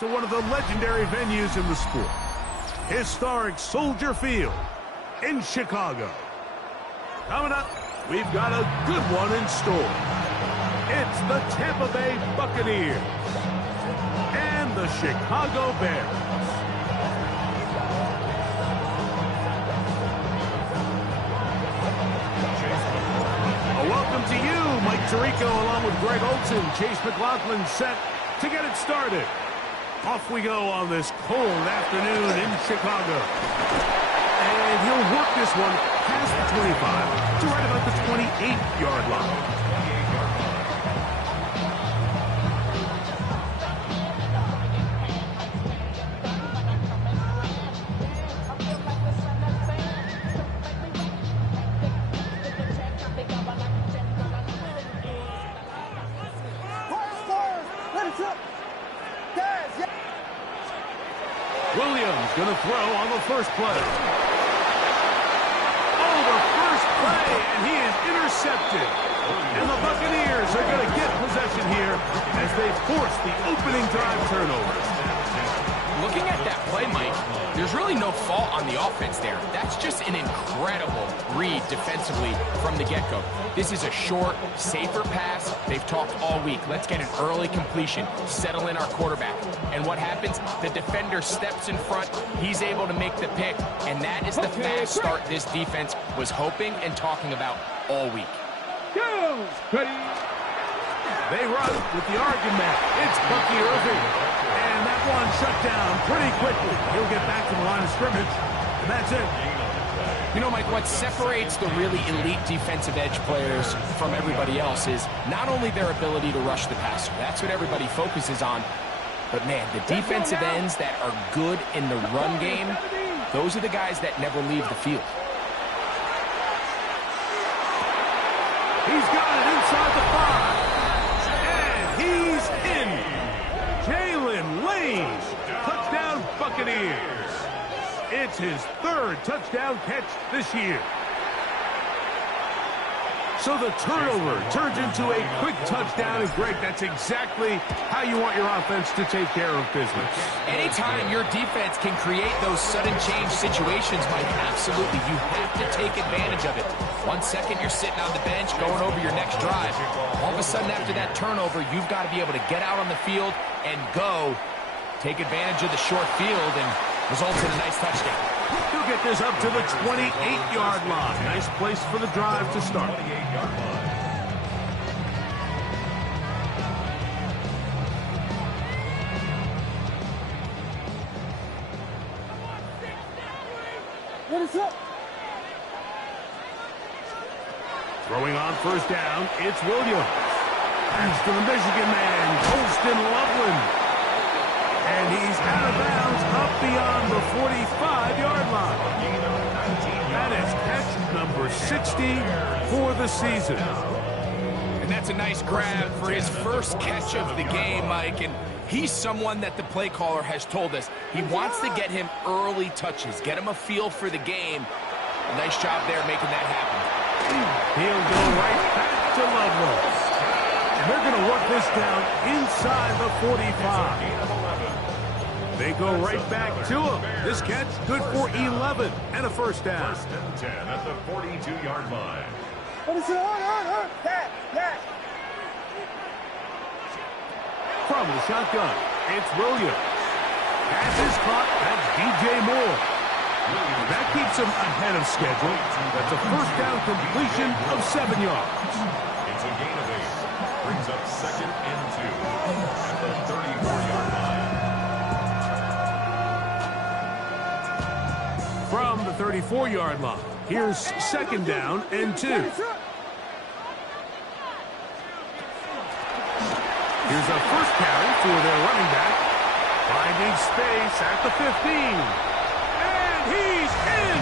To one of the legendary venues in the sport, historic Soldier Field in Chicago. Coming up, we've got a good one in store. It's the Tampa Bay Buccaneers and the Chicago Bears. Welcome to you, Mike Tirico, along with Greg Olson. Chase McLaughlin set to get it started. Off we go on this cold afternoon in Chicago. And he'll work this one past the 25 to right about the 28-yard line. Williams going to throw on the first play. Oh, the first play, and he is intercepted. And the Buccaneers are going to get possession here as they force the opening drive turnover. Looking at that play, Mike, there's really no fault on the offense there. That's just an incredible read defensively from the get-go. This is a short, safer pass. They've talked all week. Let's get an early completion, settle in our quarterback. And what happens? The defender steps in front. He's able to make the pick, and that is the fast start this defense was hoping and talking about all week. Go! Ready? They run with the argument. It's Bucky Irving. And that one shut down pretty quickly. He'll get back to the line of scrimmage, and that's it. You know, Mike, what separates the really elite defensive edge players from everybody else is not only their ability to rush the passer. That's what everybody focuses on. But, man, the defensive ends that are good in the run game, those are the guys that never leave the field. He's got it inside the 5. And he's in. Jalen Lane. Touchdown Buccaneers. It's his third touchdown catch this year. So the turnover turns into a quick touchdown, and Greg, that's exactly how you want your offense to take care of business. Anytime your defense can create those sudden change situations, Mike, absolutely, you have to take advantage of it. 1 second you're sitting on the bench going over your next drive. All of a sudden after that turnover, you've got to be able to get out on the field and go. Take advantage of the short field and results in a nice touchdown. He'll get this up to the 28-yard line. Nice place for the drive to start. What is up? Throwing on first down, it's Williams. Pass to the Michigan man, Colston Loveland. And he's out of bounds up beyond the 45-yard line. That is catch number 60 for the season. And that's a nice grab for his first catch of the game, Mike. And he's someone that the play caller has told us he wants to get him early touches, get him a feel for the game. A nice job there making that happen. He'll go right back to Loveland. And they're going to work this down inside the 45. They go right back to him. This catch good for 11 and a first down. First and 10 at the 42-yard line. From the shotgun, it's Williams. Pass is caught. That's DJ Moore. That keeps him ahead of schedule. That's a first down completion of 7 yards. It's a gain of 8. Brings up second and 2 at the 34-yard line. From the 34-yard line, here's second down and 2. Here's a first carry for their running back. Finding space at the 15. And he's in!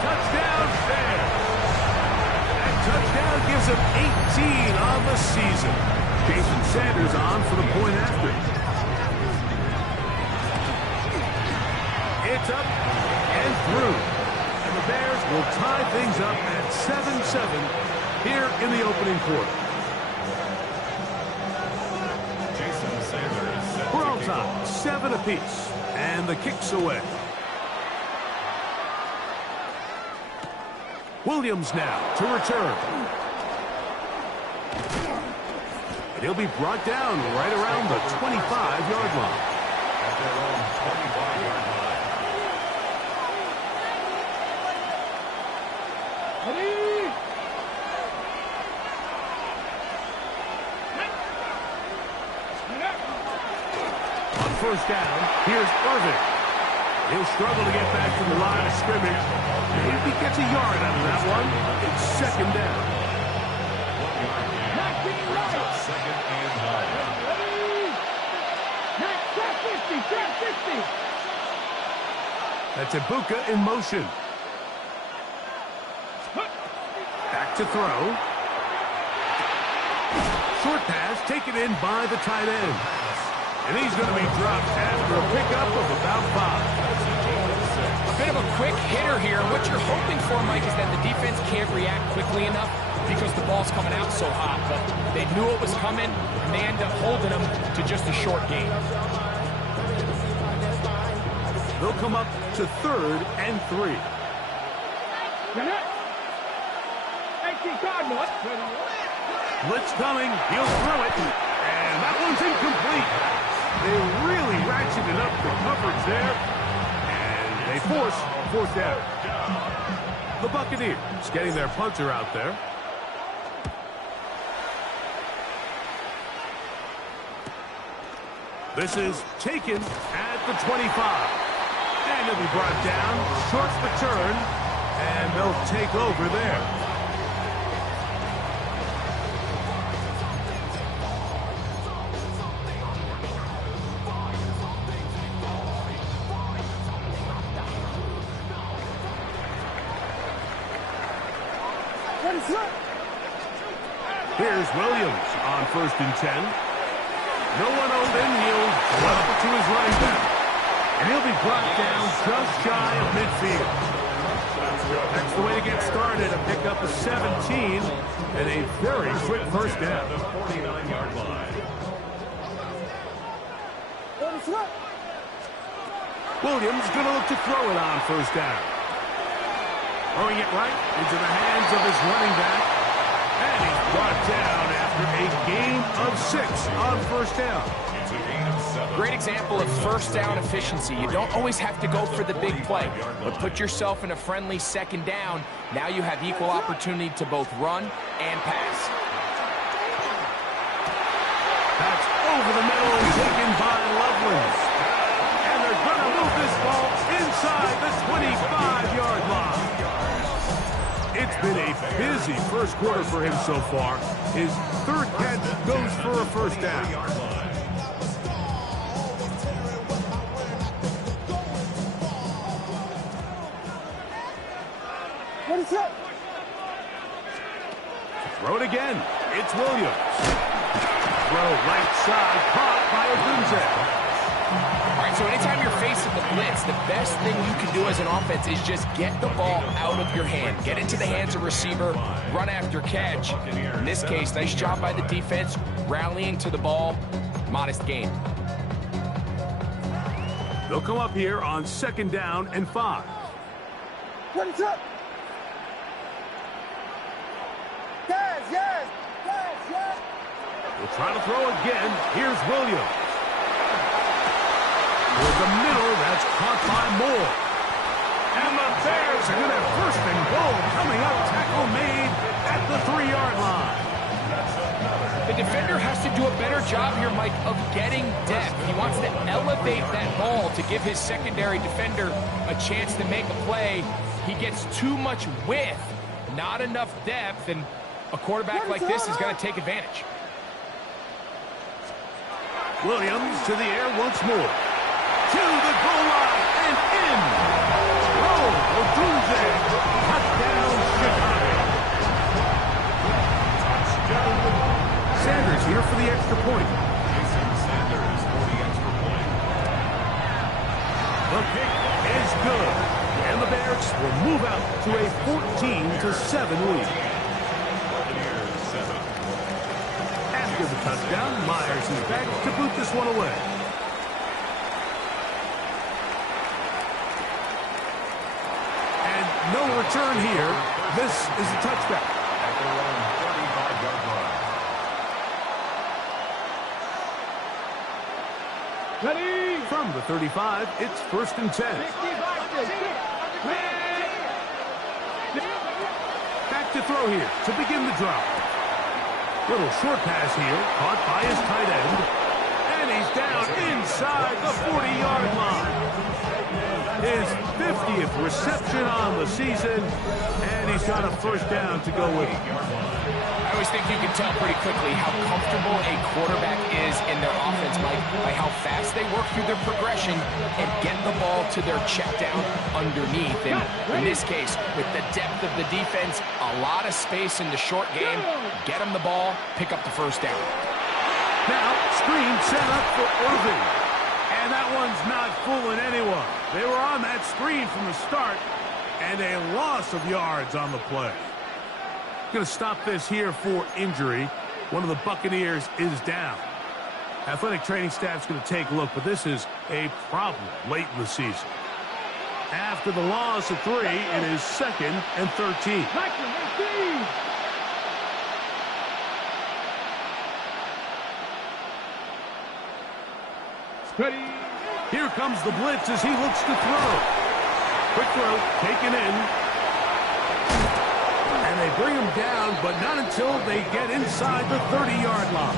Touchdown Bears. That touchdown gives him 18 on the season. Jason Sanders on for the point after. It's up and through. And the Bears will tie things up at 7-7 here in the opening quarter. Jason Sanders set We're all tied, 7 apiece. And the kick's away. Williams now to return. And he'll be brought down right around the 25-yard line. At their own 25-yard line. On first down, here's Irvin. He'll struggle to get back to the line of scrimmage. If he gets a yard out of that one, it's second down. 1 yard gain. Brings up second and 9. That's Ibuka in motion. Back to throw. Short pass taken in by the tight end. And he's going to be dropped after a pickup of about 5. A bit of a quick hitter here. What you're hoping for, Mike, is that the defense can't react quickly enough because the ball's coming out so hot. But they knew it was coming, and they end up holding them to just a short gain. They'll come up to 3rd and 3. Blitz coming. He'll throw it. And that one's incomplete. They really ratcheted up the coverage there. And they force 4th down. The Buccaneers getting their punter out there. This is taken at the 25. And he'll be brought down. Short return. And they'll take over there. Here's Williams on 1st and 10. No one open. He'll drop it to his running back. And he'll be brought down just shy of midfield. That's the way to get started. A pickup of 17 and a very quick first down. The 49-yard line. Williams going to look to throw it on 1st down. Throwing it right into the hands of his running back. And he's brought down after a gain of 6 on 1st down. It's a gain of 7. Great example of first down efficiency. You don't always have to go for the big play, but put yourself in a friendly 2nd down. Now you have equal opportunity to both run and pass. That's over the middle and taken by Loveland. And they're going to move this ball inside the 25-yard line. It's been a busy first quarter for him so far. His 3rd catch goes for a first down. Throw it again. It's Williams. Throw right side, caught by Ogunze. All right, so anytime you're facing the blitz, the best thing you can do as an offense is just get the ball out of your hand. Get into the hands of receiver, run after catch. In this case, nice job by the defense, rallying to the ball. Modest gain. They'll come up here on 2nd down and 5. What is up? Yes. We'll try to throw again. Here's Williams. Toward the middle, that's caught by Moore. And the Bears are going to have 1st and goal coming up. Tackle made at the 3-yard line. The defender has to do a better job here, Mike, of getting depth. He wants to elevate that ball to give his secondary defender a chance to make a play. He gets too much width, not enough depth, and a quarterback like this is going to take advantage. Williams to the air once more. To the goal line and in. Oh, Ogunze. Touchdown, Chicago. Sanders here for the extra point. Jason Sanders for the extra point. The kick is good. And the Bears will move out to a 14-7 lead. Buccaneers 7. After the touchdown, Myers is back to boot this one away. No return here. This is a touchback. At their own 35-yard line. Ready? From the 35, it's 1st and 10. Back to throw here to begin the drive. Little short pass here, caught by his tight end. And he's down inside the 40-yard line. His 50th reception on the season, and he's got a first down to go with it. I always think you can tell pretty quickly how comfortable a quarterback is in their offense, Mike, by how fast they work through their progression and get the ball to their check down underneath. And in this case, with the depth of the defense, a lot of space in the short game, get them the ball, pick up the first down. Now, screen set up for Irving. And that one's not fooling anyone. They were on that screen from the start, and a loss of yards on the play. Going to stop this here for injury. One of the Buccaneers is down. Athletic training staff's going to take a look, but this is a problem late in the season. After the loss of 3, it is 2nd and 13. Ready. Here comes the blitz as he looks to throw. Quick throw, taken in. And they bring him down, but not until they get inside the 30-yard line.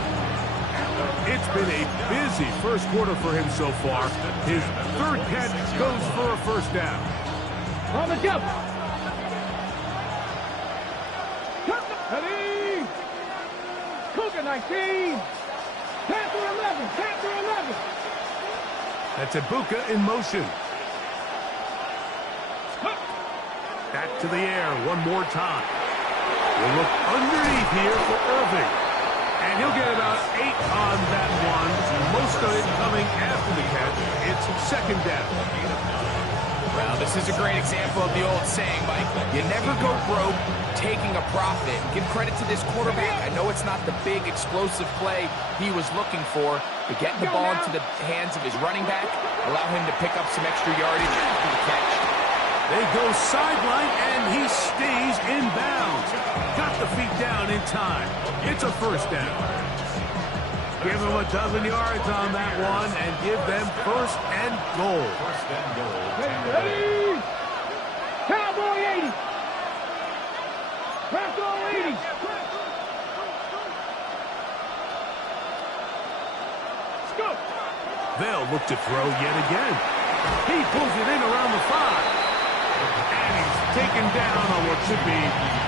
It's been a busy first quarter for him so far. His 3rd catch goes for a first down. On the jump. Ready. Cougar 19. Panther 11. Panther 11. That's Ibuka in motion. Back to the air one more time. We'll look underneath here for Irving. And he'll get about 8 on that one. Most of it coming after the catch. It's 2nd down. Well, this is a great example of the old saying, Mike. You never go broke taking a profit. Give credit to this quarterback. I know it's not the big explosive play he was looking for, but getting the ball into the hands of his running back, allow him to pick up some extra yardage after the catch. They go sideline, and he stays in bounds. Got the feet down in time. It's a first down. Give them a 12 yards on that one and give them 1st and goal. 1st and goal. Ready? Cowboy 80. Bronco 80. Scoop. They'll look to throw yet again. He pulls it in around the 5. And he's taken down on what should be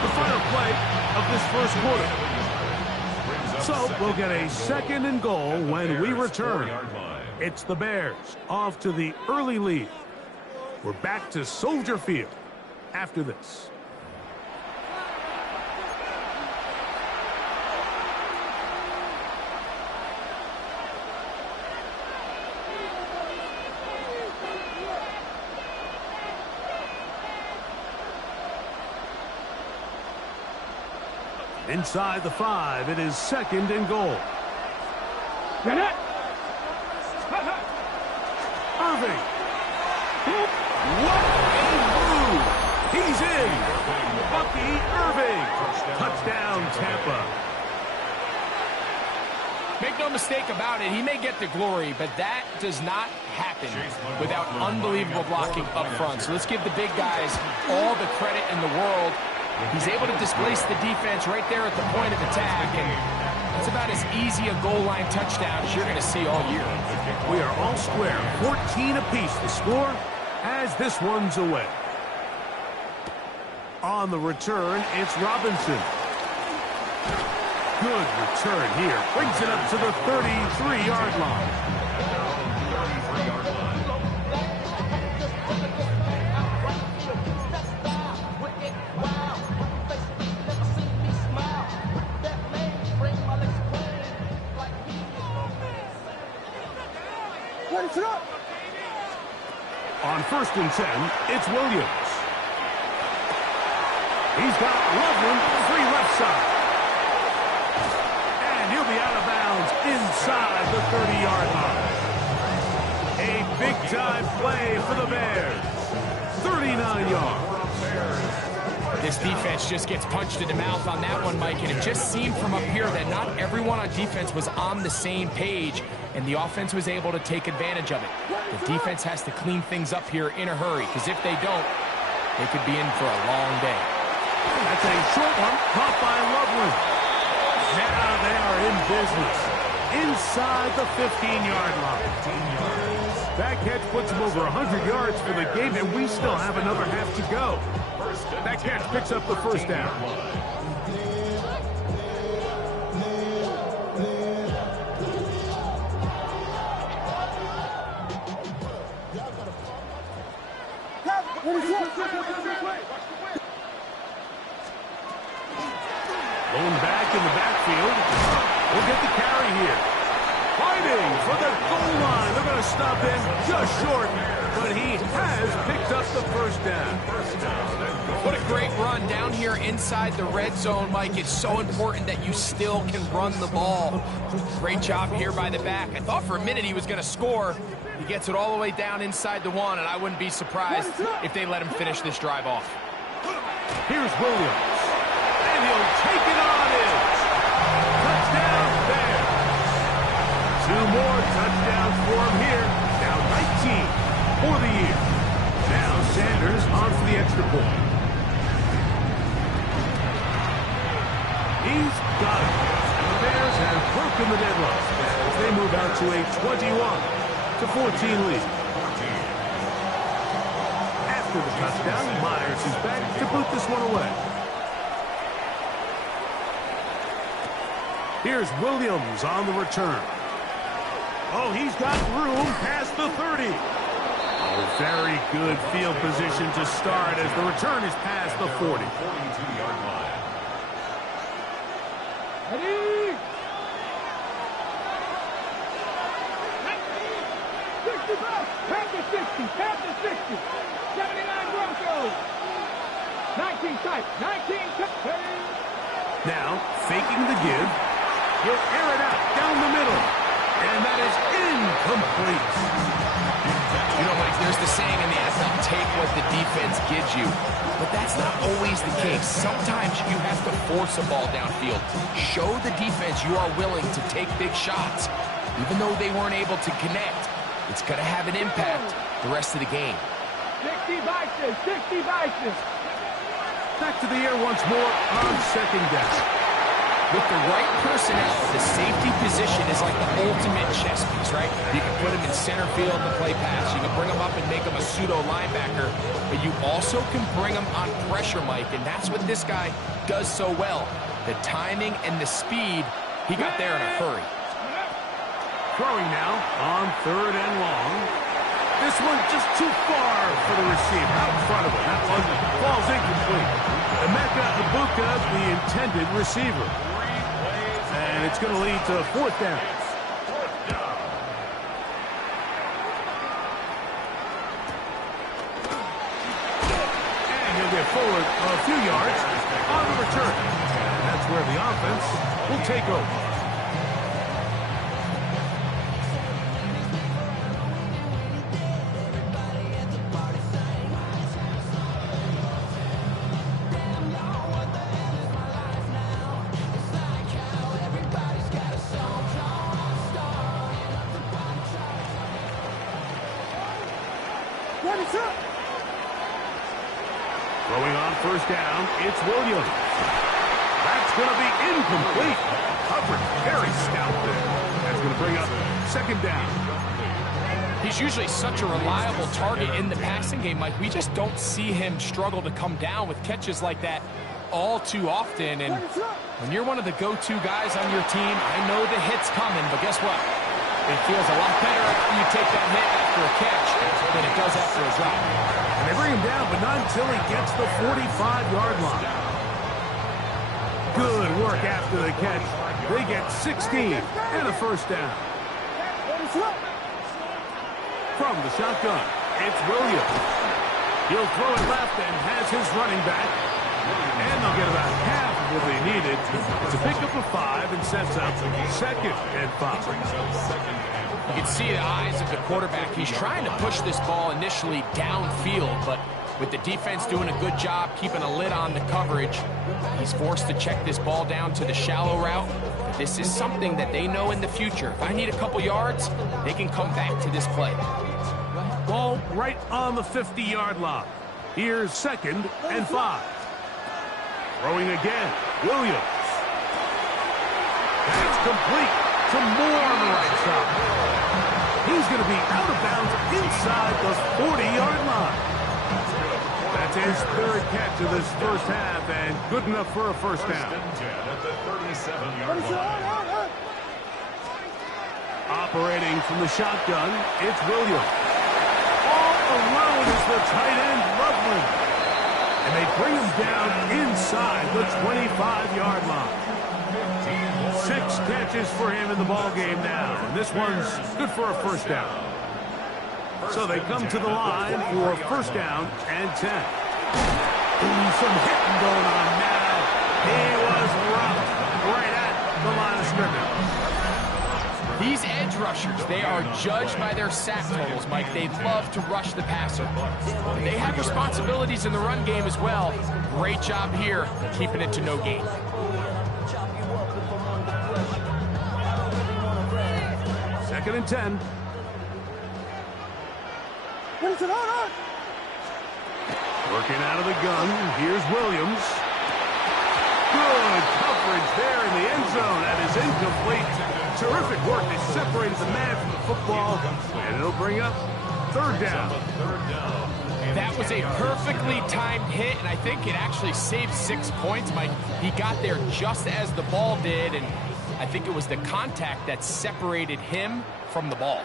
the final play of this first quarter. So we'll get a 2nd and goal when we return. It's the Bears off to the early lead. We're back to Soldier Field after this. Inside the 5, it is 2nd and goal. Irving. What a move! He's in. Bucky Irving. Touchdown, Tampa. Make no mistake about it, he may get the glory, but that does not happen without unbelievable blocking up front. So let's give the big guys all the credit in the world. He's able to displace the defense right there at the point of attack, and it's about as easy a goal line touchdown as you're going to see all year. We are all square, 14 apiece the score as this one's away. On the return, it's Robinson. Good return here. Brings it up to the 33-yard line. On 1st and 10, it's Williams. He's got Loveland, 3 left side. And he'll be out of bounds inside the 30-yard line. A big-time play for the Bears. 39 yards. This defense just gets punched in the mouth on that one, Mike, and it just seemed from up here that not everyone on defense was on the same page, and the offense was able to take advantage of it. The defense has to clean things up here in a hurry, because if they don't, they could be in for a long day. That's a short one, caught by Loveland. Now they are in business. Inside the 15-yard line. That catch puts them over 100 yards for the game, and we still have another half to go. That catch picks up the first down. Going back in the backfield. We'll get the carry here. Fighting for the goal line. They're going to stop him just short, but he has picked up the first down. What a great run down here inside the red zone, Mike. It's so important that you still can run the ball. Great job here by the back. I thought for a minute he was going to score. He gets it all the way down inside the one, and I wouldn't be surprised if they let him finish this drive off. Here's Williams, and he'll take it on in. Touchdown there. 2 more touchdowns for him here. Now 19 for the year. Now Sanders on for the extra point. He's got it. And the Bears have broken the deadlock as they move out to a 21-14 lead. After the touchdown, Myers is back to boot this one away. Here's Williams on the return. Oh, he's got room past the 30. Oh, very good field position to start as the return is past the 40. 42-yard line. Ready? 65, tap to 60, tap to 60. 79 Broncos. 19 tight, 19 tight. Now, faking the give. He'll air it out down the middle. And that is incomplete. You know, Mike, there's the saying in the NFL, take what the defense gives you. But that's not always the case. Sometimes you have to force a ball downfield. Show the defense you are willing to take big shots. Even though they weren't able to connect, it's going to have an impact the rest of the game. 60 Vices, 60 Vices. Back to the air once more on second down. With the right personnel, the safety position is like the ultimate chess piece, right? You can put him in center field to play pass. You can bring him up and make him a pseudo linebacker. But you also can bring him on pressure, Mike, and that's what this guy does so well. The timing and the speed, he got there in a hurry. Throwing now on 3rd and long. This one just too far for the receiver. Out in front of him. That one falls incomplete. Emeka Ibuka, the intended receiver. And it's going to lead to 4th down. And he'll get forward a few yards on the return. And that's where the offense will take over. Throwing on 1st down, it's Williams. That's going to be incomplete. Covered very stout there. That's going to bring up 2nd down. He's usually such a reliable target in the passing game, Mike. We just don't see him struggle to come down with catches like that all too often. And when you're one of the go-to guys on your team, I know the hit's coming, but guess what? It feels a lot better after you take that hit after a catch than it does after a drop. And they bring him down, but not until he gets the 45-yard line. Good work after the catch. They get 16 and a 1st down. From the shotgun, it's Williams. He'll throw it left and has his running back. And they'll get about half of what they needed to pick up a 5 and sets up 2nd and 5. You can see the eyes of the quarterback. He's trying to push this ball initially downfield, but With the defense doing a good job keeping a lid on the coverage, he's forced to check this ball down to the shallow route. But this is something that they know in the future. If I need a couple yards, they can come back to this play. Ball right on the 50-yard line. Here's 2nd and 5. Throwing again, Williams. That's complete to Moore on the right side. He's going to be out of bounds inside the 40-yard line. That's his 3rd catch of this first half, and good enough for a first down. Operating from the shotgun, it's Williams. All alone is the tight end, Loveland. And they bring him down inside the 25-yard line. 6 catches for him in the ball game now. And this one's good for a first down. So they come to the line for first down and 10. Ooh, some hitting going on now. He was rough right at the line of scrimmage. These edge rushers, they are judged by their sack totals, Mike. They love to rush the passer. And they have responsibilities in the run game as well. Great job here, keeping it to no gain. Second and 10. Working out of the gun. Here's Williams. Good coverage there in the end zone. That is incomplete. Terrific work. They separated the man from the football, and it'll bring up 3rd down. That was a perfectly timed hit, and I think it actually saved 6 points, Mike. He got there just as the ball did, and I think it was the contact that separated him from the ball.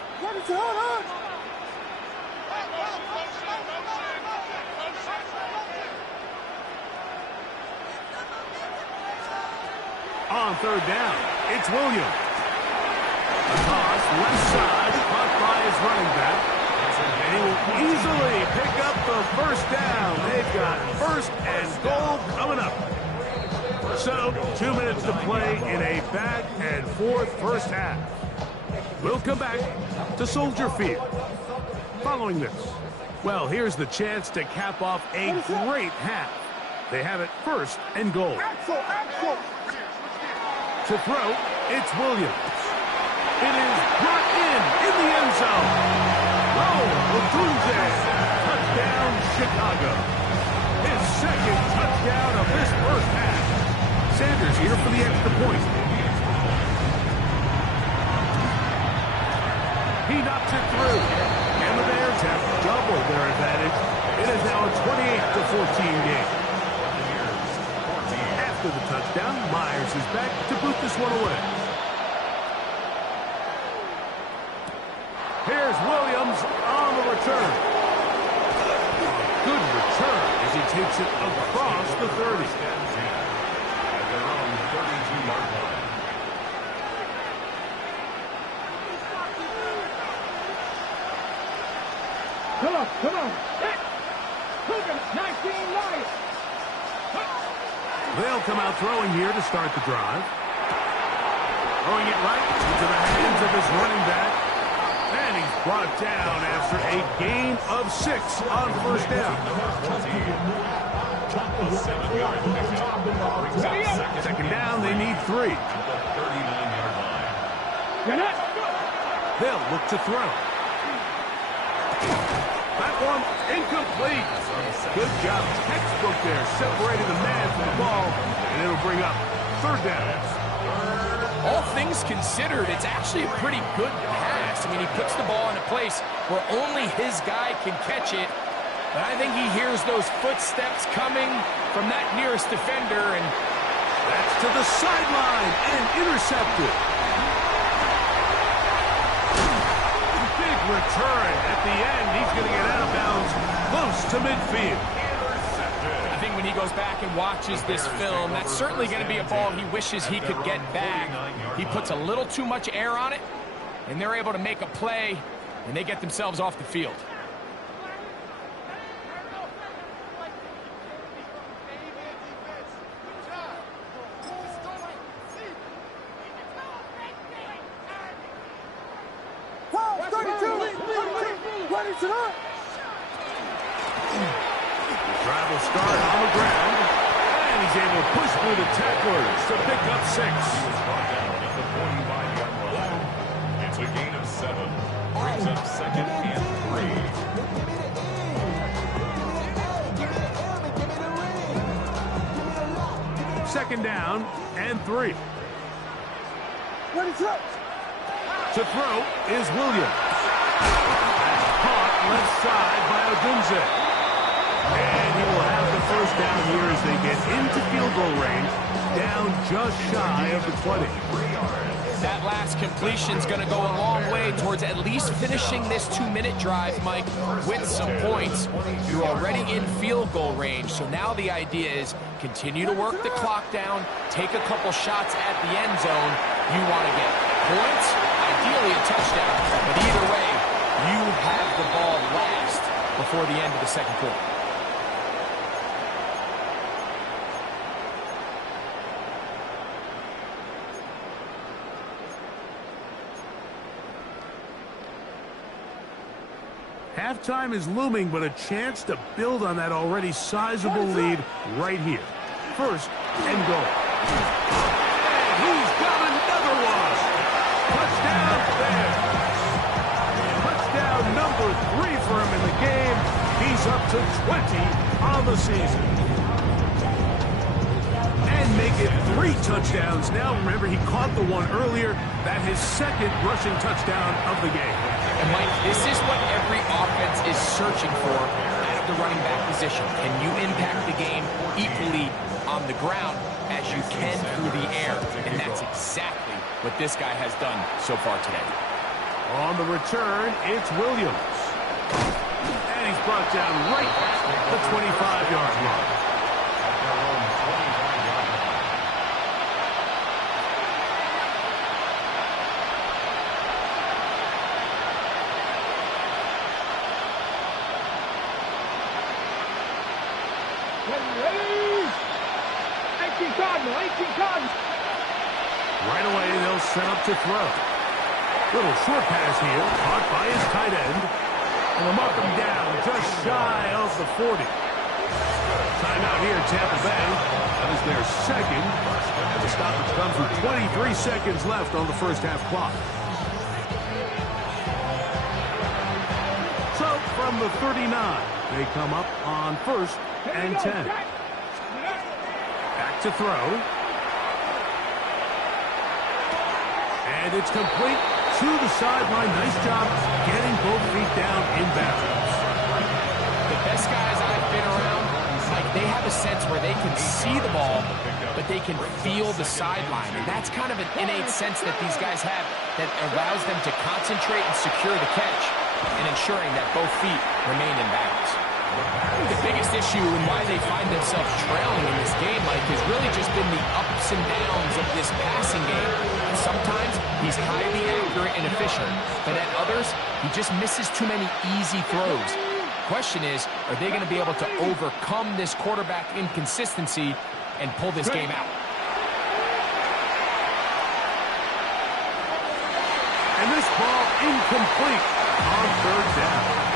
On 3rd down, it's Williams. Toss left side, caught by his running back. And he will easily pick up the first down. They've got 1st and goal coming up. So, 2 minutes to play in a back-and-forth first half. We'll come back to Soldier Field. Following this, well, here's the chance to cap off a great half. They have it 1st and goal. To throw, it's Williams. It is brought in the end zone. Odunze, touchdown Chicago. His 2nd touchdown of this first half. Sanders here for the extra point. He knocks it through. And the Bears have doubled their advantage. It is now a 28-14 game. After the touchdown, Myers is back to boot this one away. Here's Williams on the return. Good return as he takes it across the 30. At their own 32-yard line. Come on. Look at 19 Lions. They'll come out throwing here to start the drive. Throwing it right into the hands of his running back. And he's brought down after a gain of 6 on first down. Second down, they need 3. They'll look to throw. That one incomplete. Good job. Textbook there, separating the man from the ball, and it'll bring up 3rd down. All things considered, it's actually a pretty good pass. I mean, he puts the ball in a place where only his guy can catch it. But I think he hears those footsteps coming from that nearest defender, and that's to the sideline and intercepted. Big return at the end. He's going to get out of bounds close to midfield. I think when he goes back and watches this film, that's certainly going to be a ball he wishes he could get back. He puts a little too much air on it, and they're able to make a play, and they get themselves off the field. start on the ground. And he's able to push through the tacklers to pick up 6. Brought down at the 45-yard line. It's a gain of 7. Brings up second and 3. Second down and 3. To throw is Williams. That's caught left side by Odunze. And he will have the first down here as they get into field goal range, down just shy of the 20. That last completion's going to go a long way towards at least finishing this 2-minute drive, Mike, with some points. You're already in field goal range, so now the idea is continue to work the clock down, take a couple shots at the end zone. You want to get points, ideally a touchdown, but either way, you have the ball last before the end of the second quarter. Halftime is looming, but a chance to build on that already sizable lead right here. First and goal. And he's got another one. Touchdown there. Touchdown number 3 for him in the game. He's up to 20 on the season. And make it 3 touchdowns now. Remember, he caught the one earlier. That his second rushing touchdown of the game. And Mike, this is what every offense is searching for out of the running back position. Can you impact the game equally on the ground as you can through the air? And that's exactly what this guy has done so far today. On the return, it's Williams. And he's brought down right at the 25-yard line. Right away, they'll set up to throw. Little short pass here, caught by his tight end. And they'll mark him down just shy of the 40. Timeout here, Tampa Bay. That is their second. And the stoppage comes with 23 seconds left on the first half clock. So, from the 39, they come up on first and 10. Back to throw. And it's complete to the sideline. Nice job getting both feet down in bounds. The best guys I've been around, like, they have a sense where they can see the ball, but they can feel the sideline. And that's kind of an innate sense that these guys have that allows them to concentrate and secure the catch and ensuring that both feet remain in bounds. The biggest issue and why they find themselves trailing in this game, Mike, has really just been the ups and downs of this passing game. Sometimes he's highly accurate and efficient, but at others, he just misses too many easy throws. Question is, are they going to be able to overcome this quarterback inconsistency and pull this game out? And this ball incomplete on third down.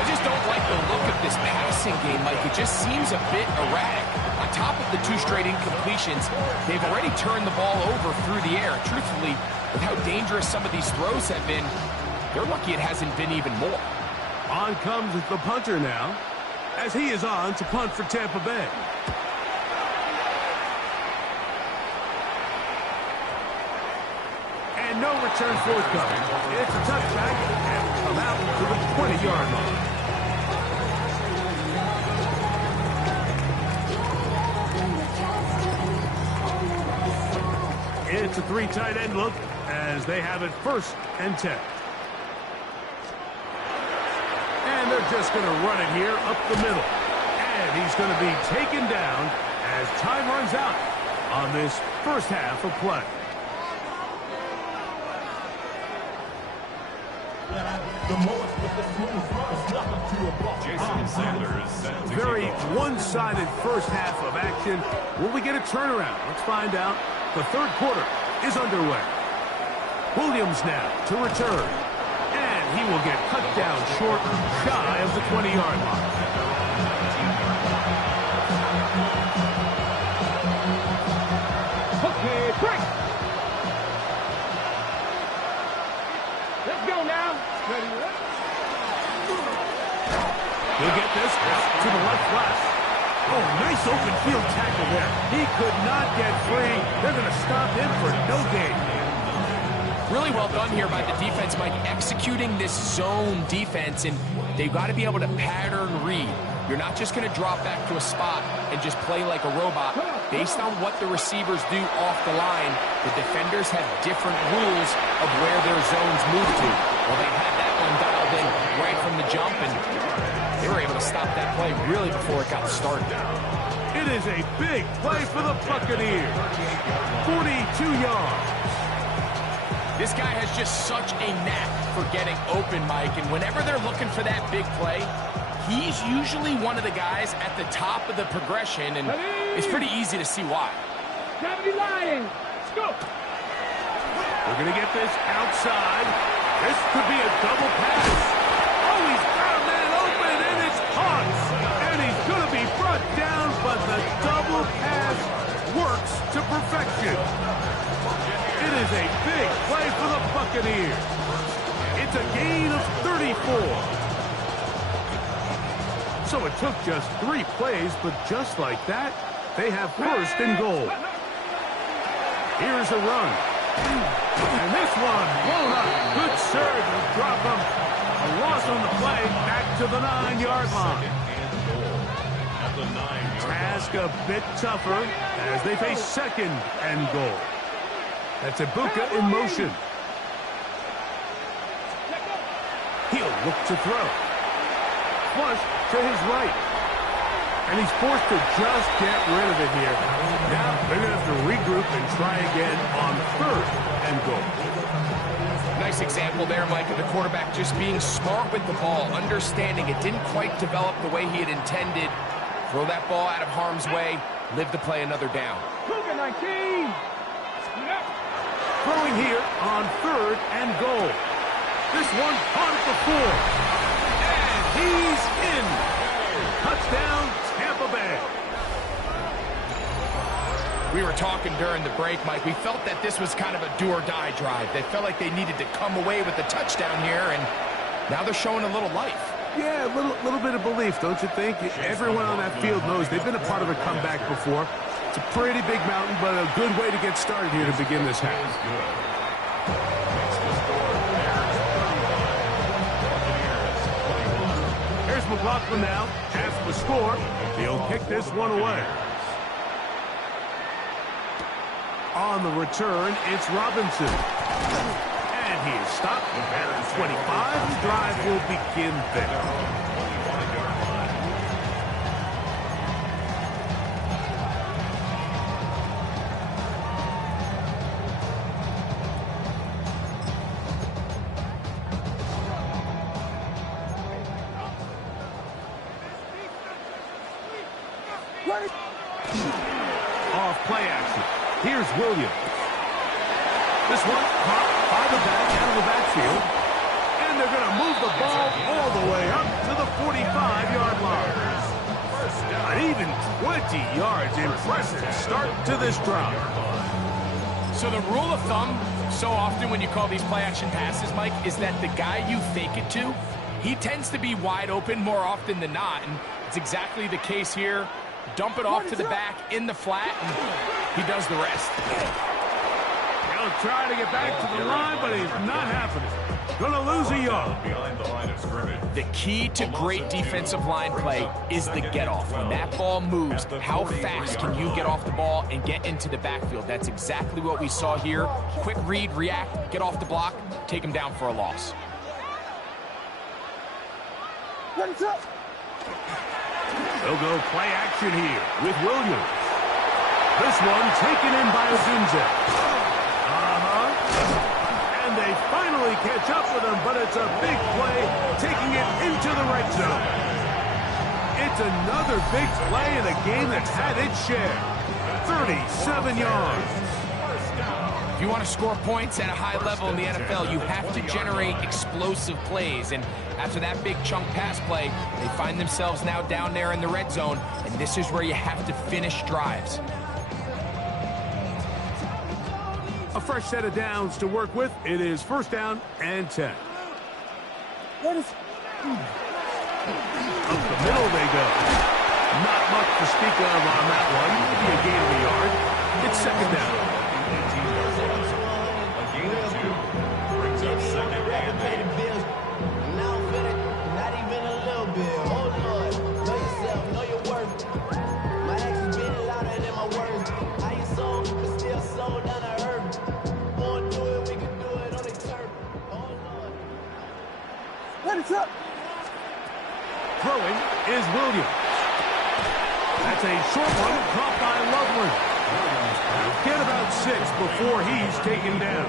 I just don't like the look of this passing game, Mike. It just seems a bit erratic. On top of the 2 straight incompletions, they've already turned the ball over through the air. Truthfully, with how dangerous some of these throws have been, they're lucky it hasn't been even more. On comes the punter now, as he is on to punt for Tampa Bay. And no return forthcoming. It's a touchback and come out to the 20-yard line. It's a 3 tight end look as they have it first and 10. And they're just going to run it here up the middle. And he's going to be taken down as time runs out on this first half of play. Jason Sandler is set to Very kick off. one-sided first half of action. Will we get a turnaround? Let's find out. The third quarter is underway. Williams now to return. And he will get cut down short, shy of the 20-yard line. Let's go now. He'll get this out to the left flash. Oh, nice open field tackle there. He could not get free. They're going to stop him for no gain. Really well done here by the defense, Mike, executing this zone defense, and they've got to be able to pattern read. You're not just going to drop back to a spot and just play like a robot. Based on what the receivers do off the line, the defenders have different rules of where their zones move to. Well, they had that one dialed in right from the jump, and they were able to stop that play really before it got started. It is a big play for the Buccaneers. 42 yards. This guy has just such a knack for getting open, Mike, and whenever they're looking for that big play, he's usually one of the guys at the top of the progression, and it's pretty easy to see why. 70 Lions. Let's go. We're going to get this outside. This could be a double pass. Oh, he's got a man open, and it's caught. And he's going to be brought down, but the double pass works to perfection. It is a big play for the Buccaneers. It's a gain of 34. So it took just 3 plays, but just like that, they have first and goal. Here's a run. And this one blown up. Good surge will drop him. A loss on the play, back to the 9-yard line. Task a bit tougher as they face second and goal. That's Ibuka in motion. He'll look to throw. Flush to his right. And he's forced to just get rid of it here. Now they're going to have to regroup and try again on third and goal. Nice example there, Mike, of the quarterback just being smart with the ball, understanding it didn't quite develop the way he had intended. Throw that ball out of harm's way, live to play another down. Cougar 19. Throwing here on third and goal. This one caught at the 4. And he's in. Touchdown, Tampa Bay. We were talking during the break, Mike. We felt that this was kind of a do-or-die drive. They felt like they needed to come away with the touchdown here, and now they're showing a little life. Yeah, a little bit of belief, don't you think? Everyone on that field knows they've been a part of a comeback before. It's a pretty big mountain, but a good way to get started here to begin this half. Here's McLaughlin now. Half the score. He'll kick this one away. On the return, it's Robinson. And he is stopped at the 25. The drive will begin there. Off play action. Here's Williams. This one caught by the back out of the backfield. And they're going to move the ball all the way up to the 45-yard line. An even 20 yards. Impressive start to this drive. So the rule of thumb, so often when you call these play-action passes, Mike, is that the guy you fake it to, he tends to be wide open more often than not. And it's exactly the case here. Dump it off to the back in the flat, and he does the rest. He'll try to get back to the line, but he's not happening. Gonna lose a yard. The key to great defensive line play is the get-off. When that ball moves, how fast can you get off the ball and get into the backfield? That's exactly what we saw here. Quick read, react, get off the block, take him down for a loss. They'll go play action here with Williams. This one taken in by Ozunze. And they finally catch up with him, but it's a big play, taking it into the red zone. It's another big play in a game that's had its share. 37 yards. If you want to score points at a high level in the NFL, you have to generate explosive plays. And after that big chunk pass play, they find themselves now down there in the red zone. And this is where you have to finish drives. A fresh set of downs to work with. It is first down and 10. Up the middle they go. Not much to speak of on that one. Maybe a gain of a yard. It's second down. 18 yard loss. A gain of 2. Brings up second and 8. Not even a little bit. Oh Lord, know yourself, know your worth. My actions being louder than my words. I ain't sold, but still sold down to earth. Won't do it, we can do it on the turf. Oh Lord. Let it up. Throwing is Williams. That's a short one caught by Loveland. Get about 6 before he's taken down.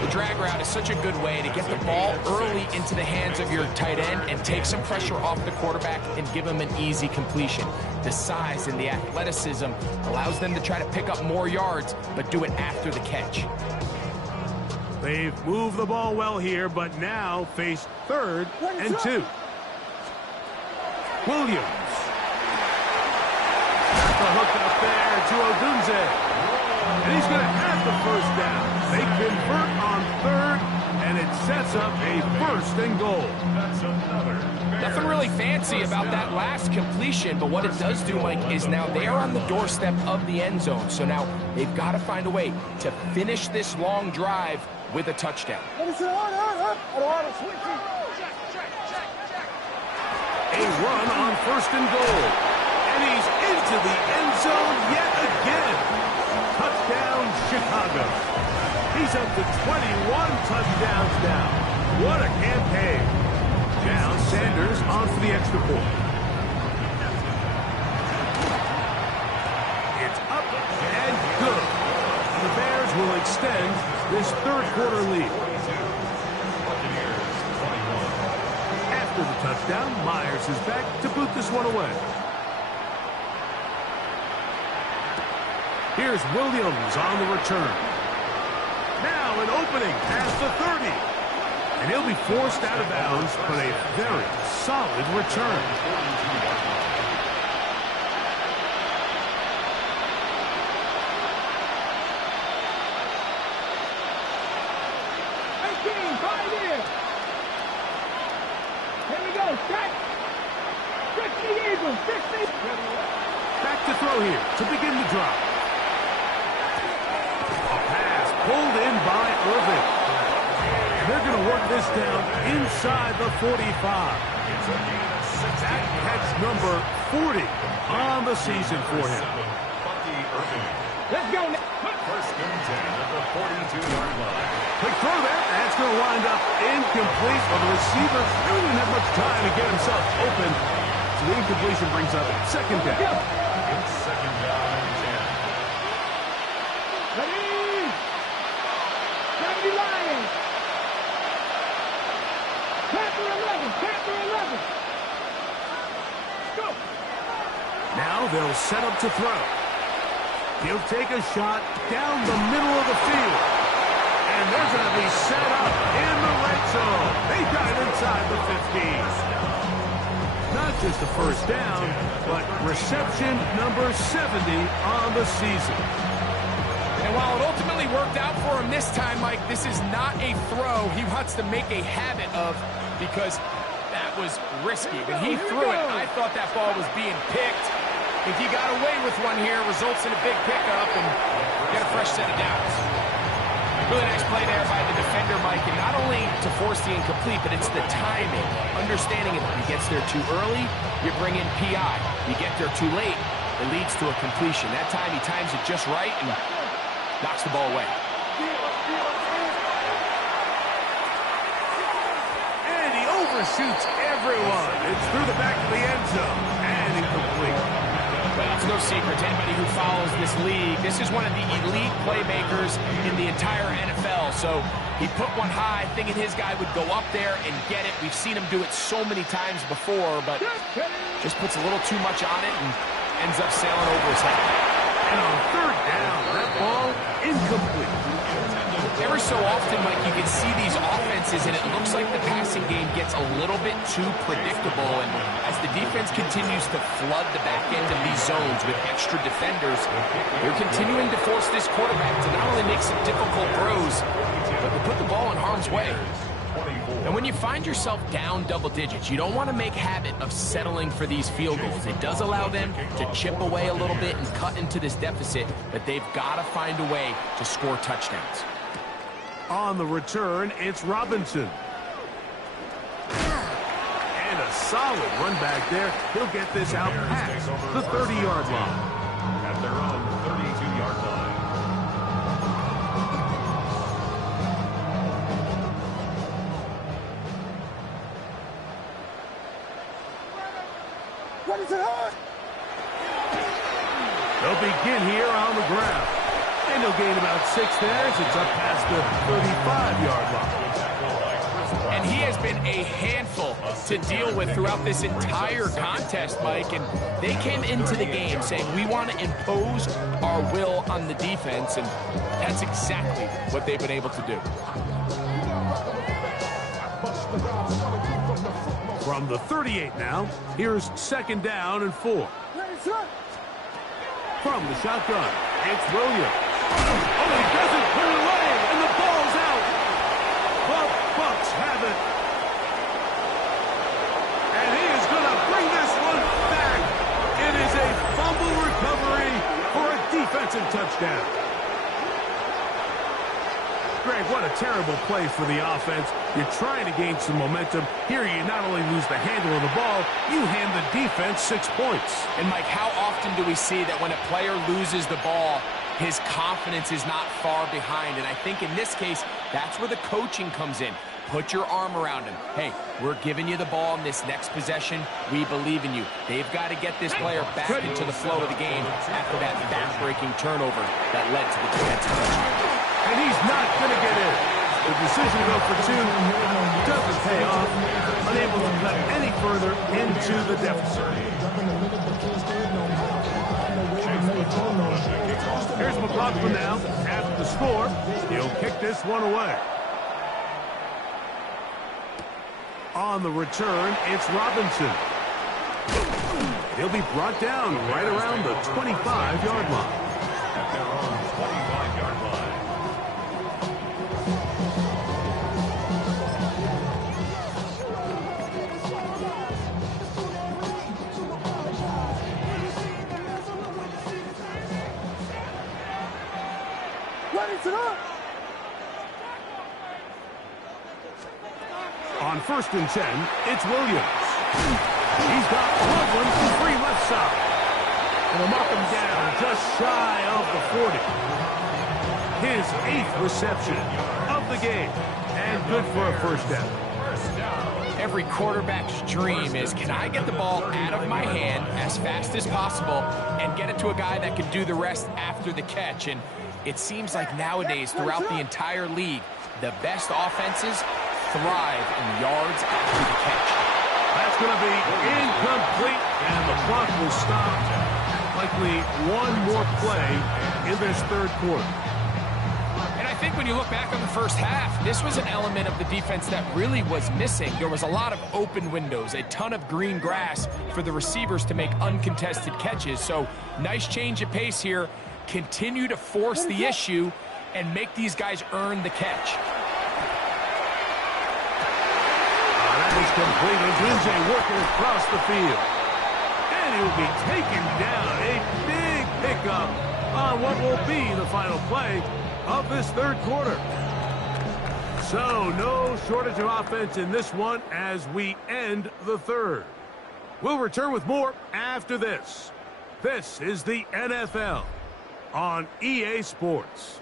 The drag route is such a good way to get the ball early into the hands of your tight end and take some pressure off the quarterback and give him an easy completion. The size and the athleticism allows them to try to pick up more yards, but do it after the catch. They've moved the ball well here, but now face 3rd and 2. Williams. Got the hook up there to Odunze. And he's going to have the first down. They convert on 3rd, and it sets up a 1st and goal. That's another. Nothing really fancy about that last completion, but what it does do, Mike, is now they are on the doorstep of the end zone. So now they've got to find a way to finish this long drive with a touchdown. A run on 1st and goal. And he's into the end zone yet again. Touchdown, Chicago. He's up to 21 touchdowns now. What a campaign. Now Sanders on for the extra point. It's up and good. The Bears will extend this 3rd quarter lead. After the touchdown, Myers is back to boot this one away. Here's Williams on the return. Now an opening past the 30. And he'll be forced out of bounds, but a very solid return. Back to throw here to begin the drive. A pass pulled in by Irving. And they're going to work this down inside the 45. That catch number 40 on the season for him. Let's go now. 1st and 10 at the 42-yard line. Quick throw there. That's going to wind up incomplete. But the receiver really didn't have much time to get himself open. So the incompletion brings up 2nd down. It's 2nd down and 10. Ready? 70 Lions. Panther 11. Panther 11. Go. Now they'll set up to throw. He'll take a shot down the middle of the field. And they're going to be set up in the red zone. They got it inside the 15. Not just a 1st down, but reception number 70 on the season. And while it ultimately worked out for him this time, Mike, this is not a throw he wants to make a habit of because that was risky. When he threw it, I thought that ball was being picked. If he got away with one here, results in a big pickup and get a fresh set of downs. Really nice play there by the defender, Mike, and not only to force the incomplete, but it's the timing. Understanding if he gets there too early, you bring in PI. You get there too late, it leads to a completion. That time he times it just right and knocks the ball away. And he overshoots everyone. It's through the back of the end zone and incomplete. Well, it's no secret to anybody who follows this league. This is one of the elite playmakers in the entire NFL. So he put one high, thinking his guy would go up there and get it. We've seen him do it so many times before, but just puts a little too much on it and ends up sailing over his head. And on 3rd down, that ball incomplete. Every so often, Mike, you can see these offenses, and it looks like the passing game gets a little bit too predictable. And as the defense continues to flood the back end of these zones with extra defenders, they're continuing to force this quarterback to not only make some difficult throws, but to put the ball in harm's way. And when you find yourself down double digits, you don't want to make habit of settling for these field goals. It does allow them to chip away a little bit and cut into this deficit, but they've got to find a way to score touchdowns. On the return, it's Robinson. And a solid run back there. He'll get this out past the 30-yard line. At their own 32-yard line. What is it on? They'll begin here on the ground. And they'll gain about 6 there as it's up past the 35-yard line. And he has been a handful to deal with throughout this entire contest, Mike. And they came into the game saying, we want to impose our will on the defense. And that's exactly what they've been able to do. From the 38 now, here's 2nd down and 4. From the shotgun, it's Williams. Oh, he doesn't put it away, and the ball's out. The Bucs have it. And he is going to bring this one back. It is a fumble recovery for a defensive touchdown. Greg, what a terrible play for the offense. You're trying to gain some momentum. Here you not only lose the handle of the ball, you hand the defense 6 points. And Mike, how often do we see that when a player loses the ball, his confidence is not far behind? And I think in this case, that's where the coaching comes in. Put your arm around him. Hey, we're giving you the ball in this next possession. We believe in you. They've got to get this player back into the flow of the game after that back-breaking turnover that led to the defensive touchdown. And he's not going to get in. The decision to go for 2 doesn't pay off. Unable to cut any further into the deficit. Here's McLaughlin now. After the score, he'll kick this one away. On the return, it's Robinson. He'll be brought down right around the 25-yard line. At their own 25-yard line. On 1st and 10, it's Williams. He's got Loveland from free left side. And they'll mark him down just shy of the 40. His 8th reception of the game. And good for a 1st down. Every quarterback's dream is, can I get the ball out of my hand as fast as possible and get it to a guy that can do the rest after the catch? And it seems like nowadays, throughout the entire league, the best offenses thrive in yards after the catch. That's going to be incomplete, and the clock will stop. Likely one more play in this 3rd quarter. And I think when you look back on the first half, this was an element of the defense that really was missing. There was a lot of open windows, a ton of green grass for the receivers to make uncontested catches. So nice change of pace here. Continue to force the issue and make these guys earn the catch. That is complete. Odunze working across the field. And he'll be taken down. A big pickup on what will be the final play of this 3rd quarter. So no shortage of offense in this one as we end the 3rd. We'll return with more after this. This is the NFL on EA Sports.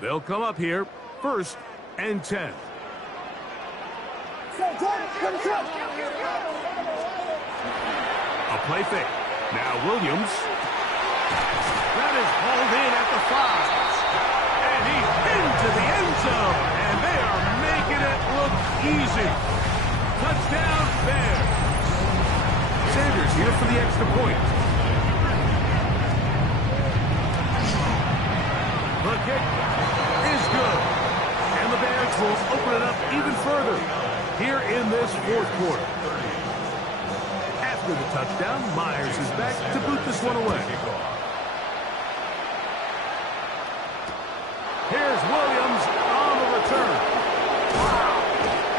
They'll come up here, 1st and 10. A play fake. Now Williams. That is hauled in at the 5. And he's into the end zone. And they are making it look easy. Touchdown, Bears. Sanders here for the extra point. fourth quarter. After the touchdown, Myers is back to boot this one away. Here's Williams on the return.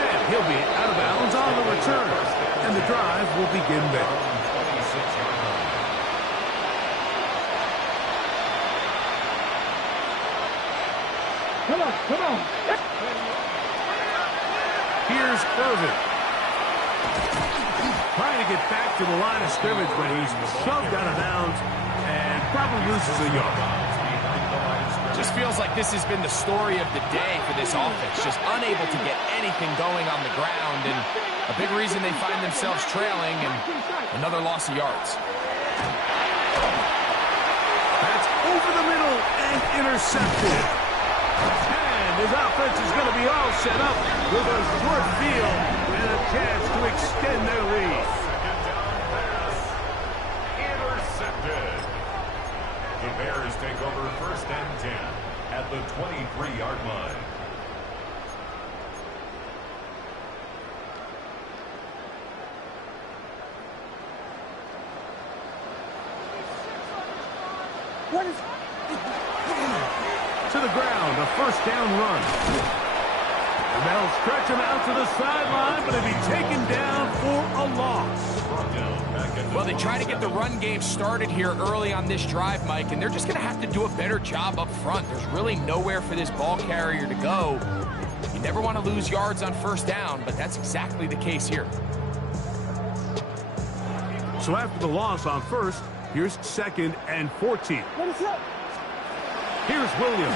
And he'll be out of bounds on the return. And the drive will begin there. Come on, come on. Here's Irvin. Trying to get back to the line of scrimmage, but he's shoved out of bounds and probably loses a yard. Just feels like this has been the story of the day for this offense. Just unable to get anything going on the ground, and a big reason they find themselves trailing, and another loss of yards. That's over the middle and intercepted. And his offense is going to be all set up with a short field and a chance to extend their lead. Second down pass. Intercepted. The Bears take over 1st and 10 at the 23-yard line. What is... To the ground, a 1st down run. And they'll stretch him out to the sideline, but he'll be taken down for a loss. Well, they try to get the run game started here early on this drive, Mike, and they're just going to have to do a better job up front. There's really nowhere for this ball carrier to go. You never want to lose yards on 1st down, but that's exactly the case here. So after the loss on 1st, here's 2nd and 14. What is up? Here's Williams.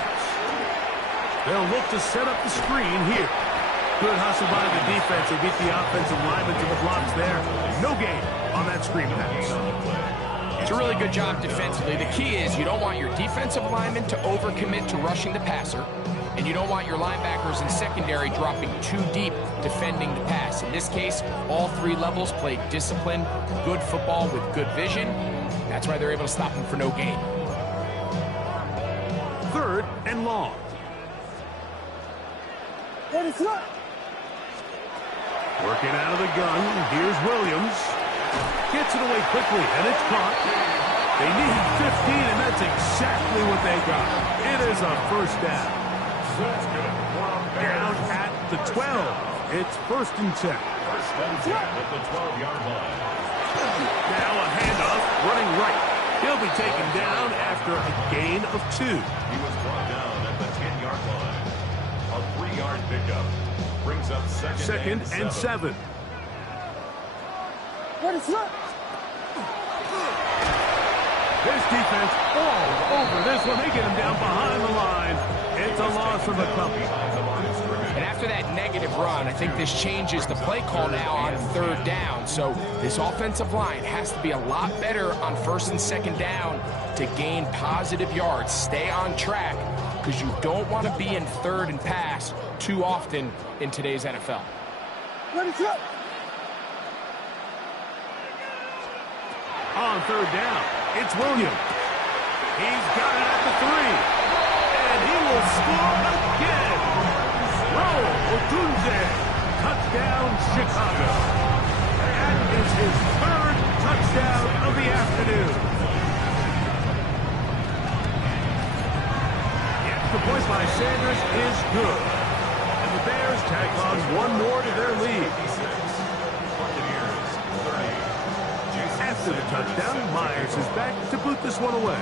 They'll look to set up the screen here. Good hustle by the defense. They beat the offensive lineman to the blocks there. No gain on that screen pass. It's a really good job defensively. The key is you don't want your defensive linemen to overcommit to rushing the passer, and you don't want your linebackers and secondary dropping too deep defending the pass. In this case, all 3 levels played disciplined, good football with good vision. That's why they're able to stop him for no gain. 3rd and long. What is up? Working out of the gun. Here's Williams. Gets it away quickly, and it's caught. They need 15, and that's exactly what they got. It is a 1st down. Down at the 12. It's 1st and 10. 1st and 10 at the 12-yard line. Now a handoff, running right. He'll be taken down after a gain of 2. He was brought down at the 10-yard line. A 3-yard pickup brings up 2nd and 7. What is up? This defense all over this one. They get him down behind the line. It's a loss of a couple. And after that negative run, I think this changes the play call now on 3rd down. So this offensive line has to be a lot better on 1st and 2nd down to gain positive yards. Stay on track, because you don't want to be in 3rd and pass too often in today's NFL. What is up? On 3rd down, it's Williams. He's got it at the 3. And he will score again. Roll Otunze. Touchdown, Chicago. That is his 3rd touchdown of the afternoon. The extra point by Sanders is good. And the Bears tack on 1 more to their lead. After the touchdown, Myers is back to boot this one away.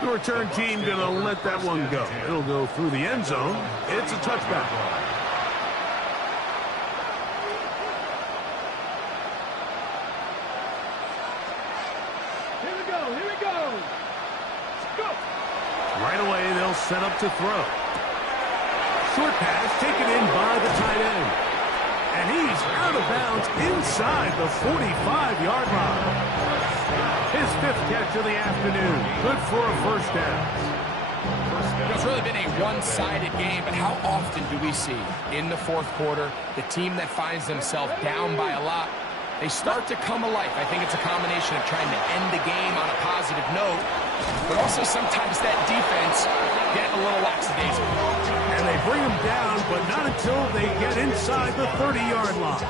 The return team going to let that one go. It'll go through the end zone. It's a touchback. Here we go, here we go. Go. Right away, they'll set up to throw. Short pass taken in by the tight end. And he's out of bounds inside the 45-yard line. His 5th catch of the afternoon. Good for a 1st down. It's really been a one-sided game, but how often do we see in the 4th quarter the team that finds themselves down by a lot, they start to come alive. I think it's a combination of trying to end the game on a positive note, but also sometimes that defense getting a little lackadaisical. And they bring them down, but not until they get inside the 30-yard line.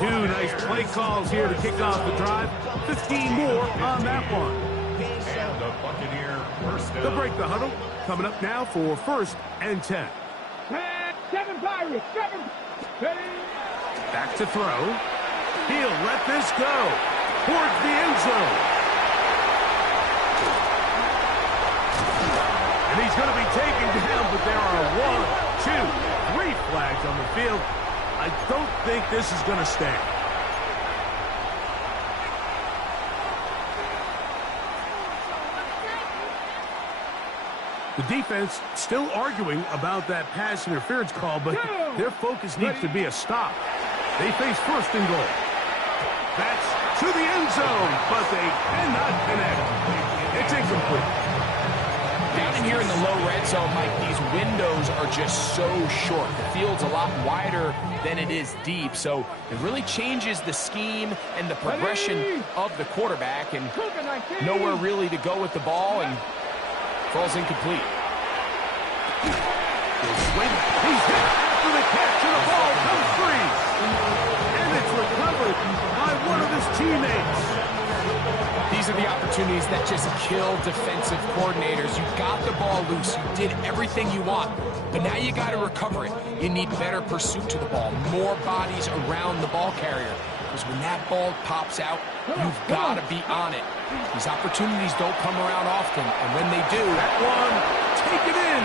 Two nice play calls here to kick off the drive. 15 more on that one. And the Buccaneer first down. They'll break the huddle. Coming up now for 1st and 10. 7 Pirates, 7. Back to throw. He'll let this go towards the end zone. And he's going to be taken down, but there are 1, 2, 3 flags on the field. I don't think this is going to stand. The defense still arguing about that pass interference call, but their focus needs to be a stop. They face 1st and goal. That's to the end zone, but they cannot connect. It's incomplete. Down in here in the low red zone, Mike, these windows are just so short. The field's a lot wider than it is deep, so it really changes the scheme and the progression of the quarterback, and nowhere really to go with the ball, and falls incomplete. He's hit after the catch, and the ball comes free. And it's recovered by one of his teammates. These are the opportunities that just kill defensive coordinators. You got the ball loose. You did everything you want. But now you got to recover it. You need better pursuit to the ball, more bodies around the ball carrier. Because when that ball pops out, you've got to be on it. These opportunities don't come around often, and when they do, That one, take it in.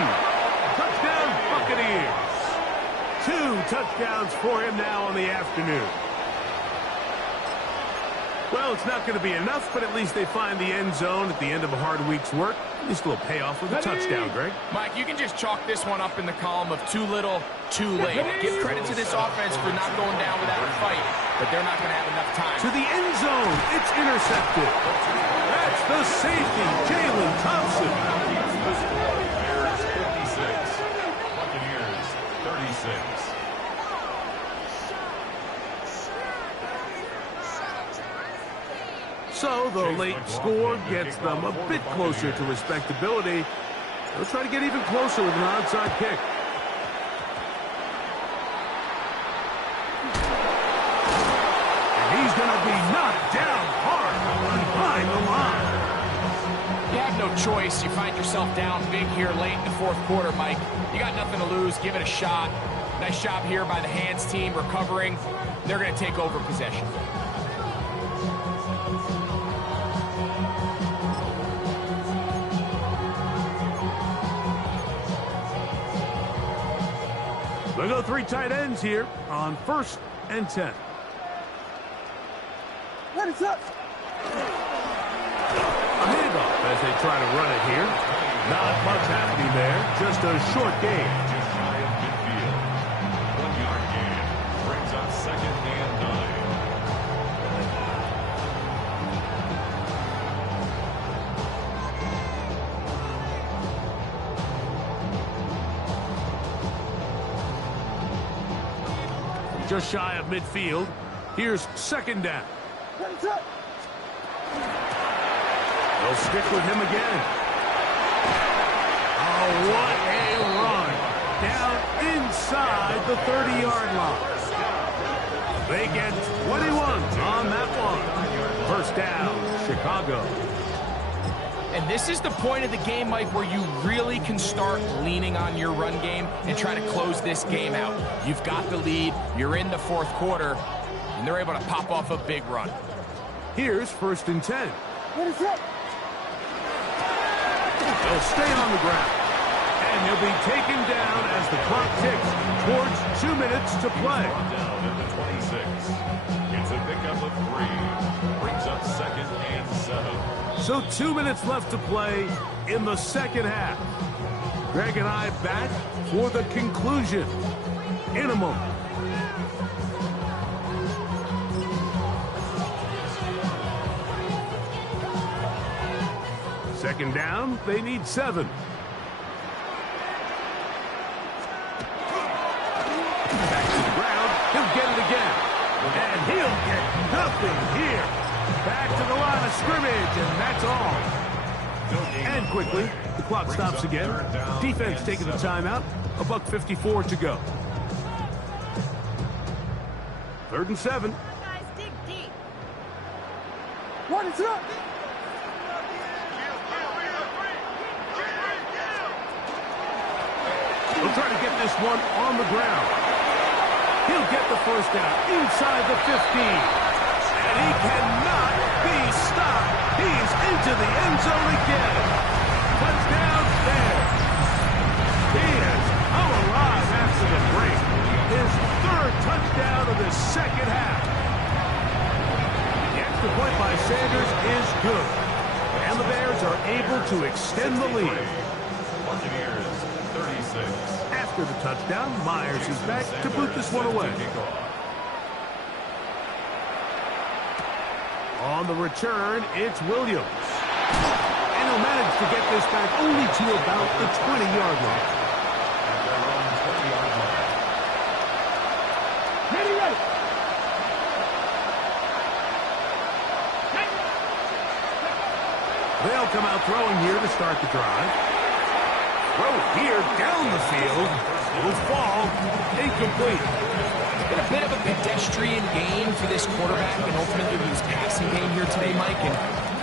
Touchdown, Buccaneers. 2 touchdowns for him now on the afternoon. Well, it's not going to be enough, but at least they find the end zone at the end of a hard week's work. At least a little payoff with a touchdown, Greg. Mike, you can just chalk this one up in the column of too little, too late. Give credit to this offense for not going down without a fight, but they're not going to have enough time. To the end zone, it's intercepted. That's the safety, Jalen Thompson. Bears 56. Buccaneers 36. So the late score gets them a bit closer to respectability. They'll try to get even closer with an onside kick. And he's going to be knocked down hard behind the line. You have no choice. You find yourself down big here late in the 4th quarter, Mike. You got nothing to lose. Give it a shot. Nice job here by the hands team recovering. They're going to take over possession. They'll go 3 tight ends here on 1st and 10. Let it up. A handoff as they try to run it here. Not much happening there. Just a short game. Just shy of midfield. 1-yard gain. Brings up 2nd and 9. Just shy of midfield. Here's 2nd down. They'll stick with him again. Oh, what a run. Down inside the 30-yard line. They get 21 on that one. 1st down, Chicago. And this is the point of the game, Mike, where you really can start leaning on your run game and try to close this game out. You've got the lead, you're in the 4th quarter, and they're able to pop off a big run. Here's 1st and 10. What is it? They'll stay on the ground. And he'll be taken down as the clock ticks towards 2 minutes to play. Down at the 26. It's a pickup of 3. Brings up 2nd and 7. So 2 minutes left to play in the 2nd half. Greg and I back for the conclusion in a moment. Second down, they need 7. Back to the ground, he'll get it again. And he He'll get nothing here. Back to the line of scrimmage, and that's all. And quickly, the clock stops again. Defense taking a timeout. $1:54 to go. 3rd and 7. Guys, dig deep. What is up? He'll try to get this one on the ground. He'll get the first down inside the 15. And he cannot be stopped. He's into the end zone again. Touchdown there. He has come alive after the break. His 3rd touchdown of the second half. The extra point by Sanders is good. And the Bears are able to extend the lead. Buccaneers 36. After the touchdown, Myers is back to boot this one away. On the return, it's Williams. And he'll manage to get this back only to about the 20-yard line. At their own 20-yard line. Ready, ready. They'll come out throwing here to start the drive. Throw here down the field. Will fall incomplete. Been a bit of a pedestrian game for this quarterback and ultimately his passing game here today, Mike. And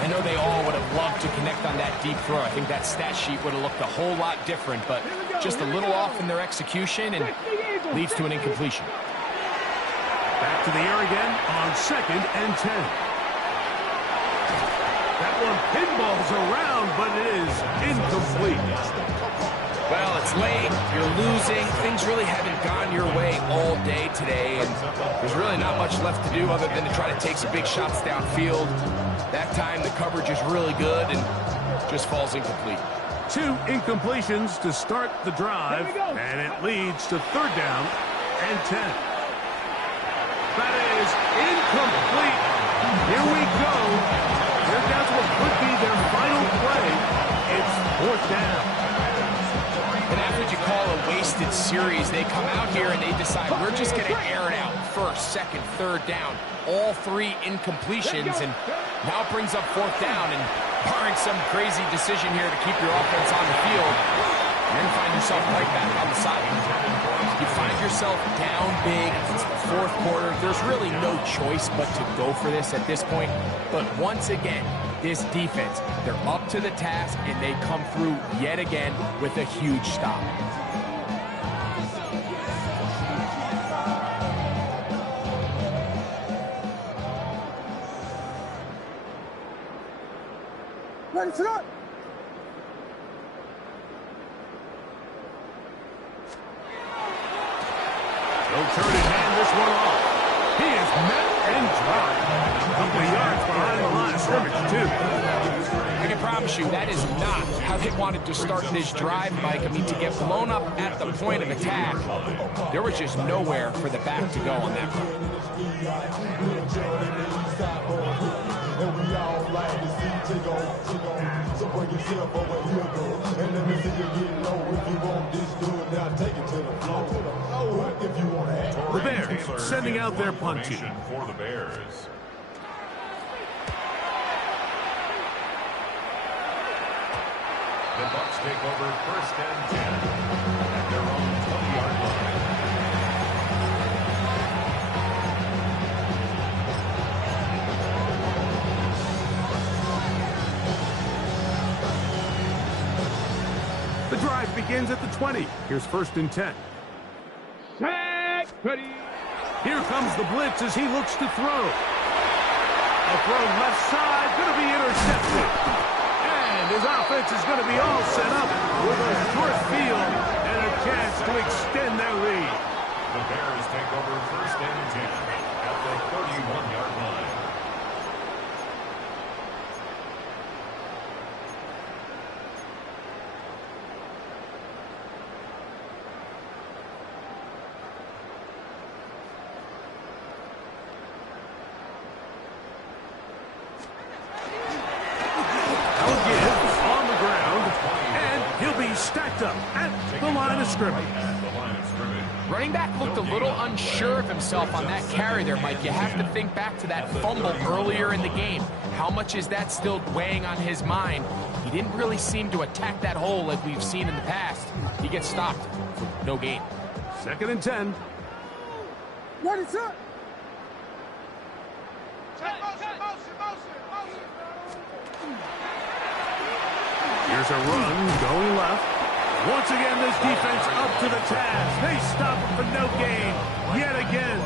I know they all would have loved to connect on that deep throw. I think that stat sheet would have looked a whole lot different, but just a little off in their execution and leads to an incompletion. Back to the air again on 2nd and 10. That one pinballs around, but it is incomplete. Well, it's late, you're losing, things really haven't gone your way all day today, and there's really not much left to do other than to try to take some big shots downfield. That time the coverage is really good and just falls incomplete. 2 incompletions to start the drive, and it leads to 3rd down and 10. That is incomplete. Here we go. They're down to what could be their final play. It's 4th down. And after you call a wasted series, they come out here and they decide we're just going to air it out. 1st, 2nd, 3rd down. All 3 incompletions, and now it brings up 4th down. And barring some crazy decision here to keep your offense on the field, you're going to find yourself right back on the sideline. You find yourself down big. It's the 4th quarter. There's really no choice but to go for this at this point. But once again, this defense, they're up to the task, and they come through yet again with a huge stop. Ready, start. He'll turn and hand this one off. He is met and dropped. A couple of yards behind the line of scrimmage, too. I can promise you that is not how they wanted to start this drive, Mike. I mean, to get blown up at the point of attack, there was just nowhere for the back to go on that run. The Bears sending out their punt team. For the Bears. The Bucs take over 1st and 10 at their own 20-yard line. The drive begins at the 20. Here's 1st and 10. Set. Ready. Here comes the blitz as he looks to throw. A throw left side, going to be intercepted. And his offense is going to be all set up with a short field and a chance to extend their lead. The Bears take over 1st and 10 at the 31-yard line. Stacked up at the line of scrimmage. At the line of scrimmage. Running back looked a little unsure of himself on that carry there, Mike. You have to think back to that fumble earlier in the game. How much is that still weighing on his mind? He didn't really seem to attack that hole like we've seen in the past. He gets stopped for no gain. 2nd and 10. What is up? Here's a run going left. Once again, this defense up to the task. They stop him for no gain yet again.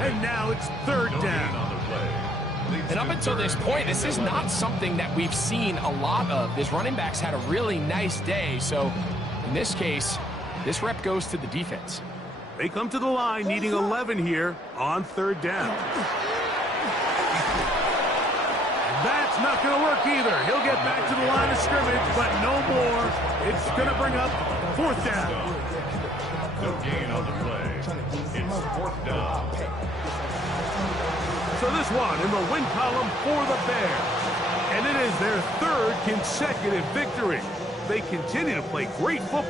And now it's 3rd down. And up until this point, this is not something that we've seen a lot of. This running back's had a really nice day. So in this case, this rep goes to the defense. They come to the line needing 11 here on 3rd down. That's not going to work either. He'll get back to the line of scrimmage, but no more. It's going to bring up 4th down. No gain on the play. It's 4th down. So this one in the win column for the Bears. And it is their 3rd consecutive victory. They continue to play great football.